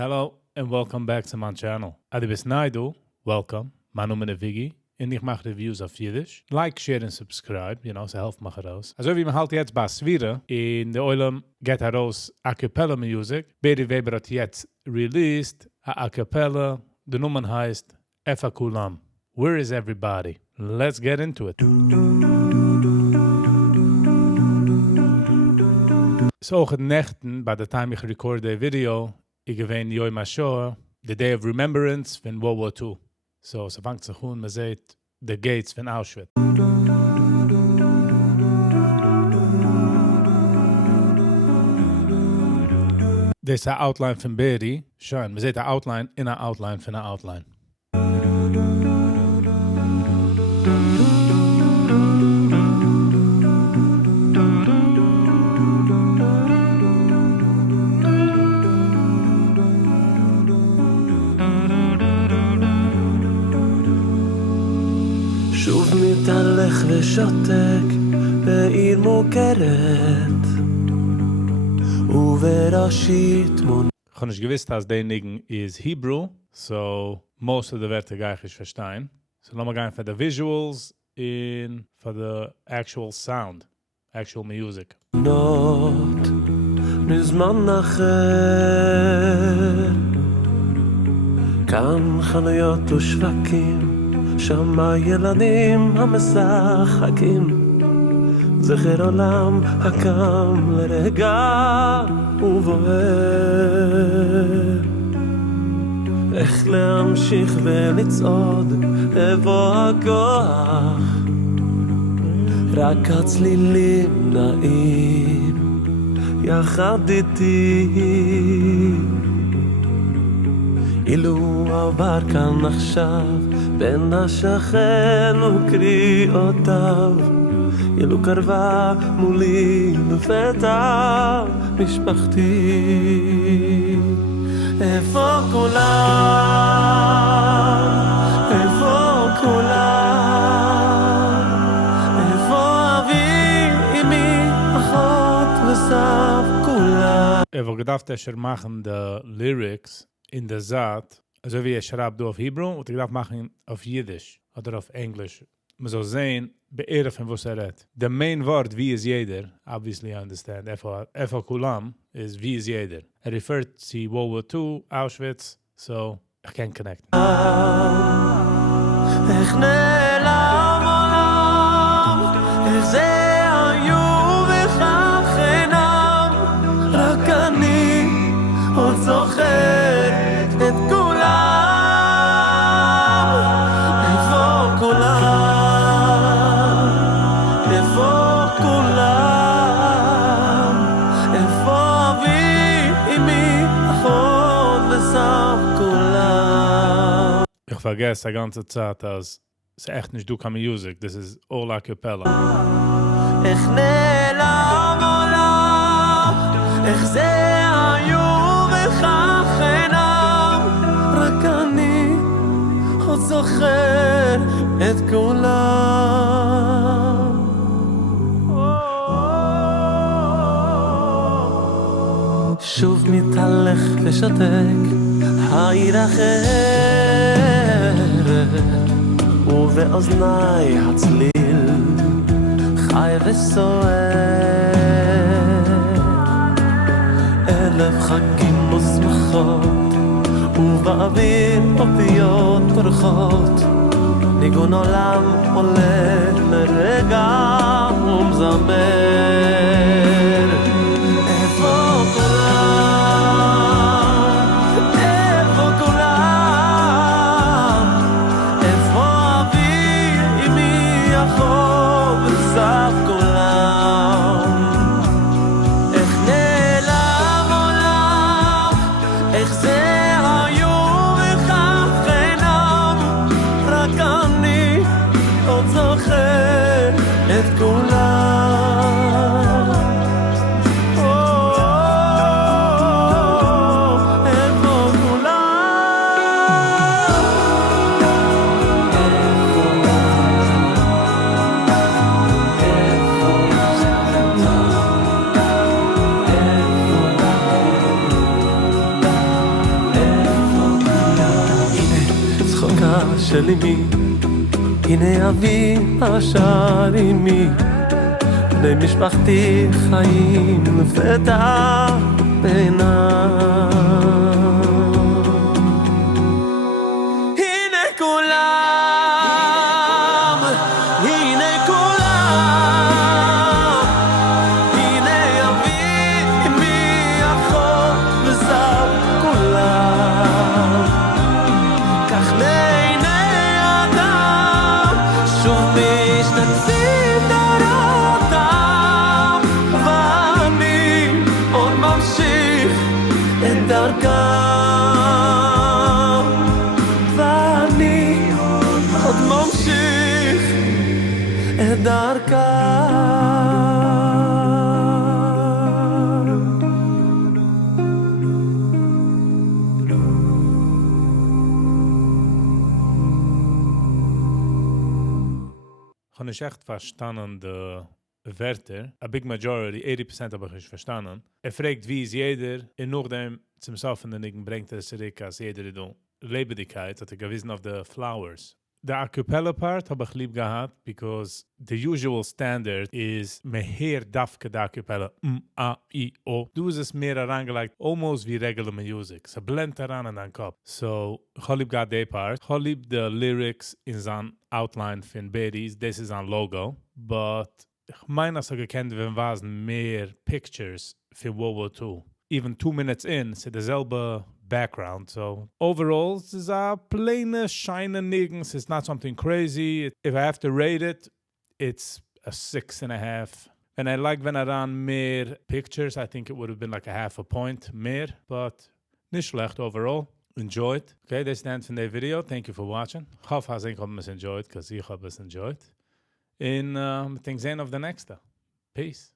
Hello and welcome back to my channel. Adibis Naidu, welcome. My name is VIGGY. En ich mache Reviews auf Yiddish. Like, share and subscribe, so helft mich heraus. Also wie man halt jetzt bei Svira, in der Oilem geht heraus Acapella Music. Beri Weber hat jetzt released a Acapella. The Nummer heißt Eifo Kulam. Where is everybody? Let's get into it. So auch in Nächten, by the time ich record the video, ich gewähne Yom HaShoah, the Day of Remembrance von World War II. So fängt sich an, man sieht the gates von Auschwitz. Das ist eine Outline von Beri. Schön, man sieht eine Outline in einer Outline von einer Outline. שוב מתהלך ושותק בעיר מוכרת ובראשית Ich habe nicht gewusst, dass derjenige is Hebrew, so most of the Wörter gehe ich verstehen. So lassen wir gehen für die Visuals und für the actual sound, actual music. מונות מזמן אחר כאן חנויות ושווקים שם הילדים המשחקים זכר עולם הקם לרגע ובוער איך להמשיך ולצעוד איפה הכוח רק הצלילים נעים יחד איתי אילו עבר כאן עכשיו בין השכן וקריאותיו אילו קרבה מולי לפתע משפחתי איפה כולם איפה כולם איפה אבי אמי אחות וסב כולם Ich gedacht, dass machen the lyrics in der Saat, also wie schreibt auf Hebrew, und ich darf machen auf Yiddish oder auf Englisch. Man soll sehen, beirren von was redt. The main word, wie is jeder, obviously I understand, Eifo Kulam, is wie is jeder. Referred to World War II, Auschwitz, so I can connect. איך נעלם עולם, איך זה היו וכך אינם, רק אני עוד זוכר את כולם. איפה כולם? איפה כולם? איפה אבי, אמי, אחות וסב כולם? Ich vergesse die ganze Zeit, dass es echt nicht du kann Music, this is all Acapella. איך נעלם עולם, איך זה היו וכך אינם, רק אני עוד זוכר את כולם. שוב מתהלך ושותק העיר אחרת ובאוזני הצליל חי וסוער אלף חגים ושמחות ובאוויר אותיות פורחות ניגון עולם עולה לרגע ומזמר איפה כולם? איפה כולם? איפה אבי אמי אחות וסב כולם? איך נעלם עולם? איך זה היו וכך אינם, רק אני עוד זוכר את כולם. של אמי, הנה אבי אשר עמי, בני משפחתי חיים לפתע בעיניי. הנה כולם, הנה כולם, הנה אבי, אמי, אחות וסב כולם. כך לעיני אדם שוב משתתפים דורותם, ואני עוד ממשיך את דרכם, ואני עוד ממשיך את דרכם. Ich habe nicht echt verstanden, die Wörter. A big majority, 80% habe ich nicht verstanden. Fragt, wie ist jeder, und nachdem zum Saufenden bringt es zurück, als jeder die Lebendigkeit, hat gewissen auf die Flowers. The Acapella part habe ich lieb gehabt, because the usual standard is meher dafke the Acapella, a, I, o. Du ist es mehr herangelegt, almost wie regular music. So blend heran in dein Kopf. So, ich habe lieb gehabt die part. Ich habe lieb the lyrics in seinem Outline von Beri, this is ein Logo. But ich meine, dass gekannt werden waren mehr pictures für World War II. Even 2 minutes in, c'est derselbe background. So overall, it's a plain, shiny nirgends. It's not something crazy. If I have to rate it, it's a 6.5. And I like when I ran more pictures. I think it would have been like a half a point more, but nicht schlecht overall. Enjoyed. Okay, that's the end of the video. Thank you for watching. Ich hoffe, dass ihr es enjoyed, because ich habe es enjoyed. And things end of the next. Peace.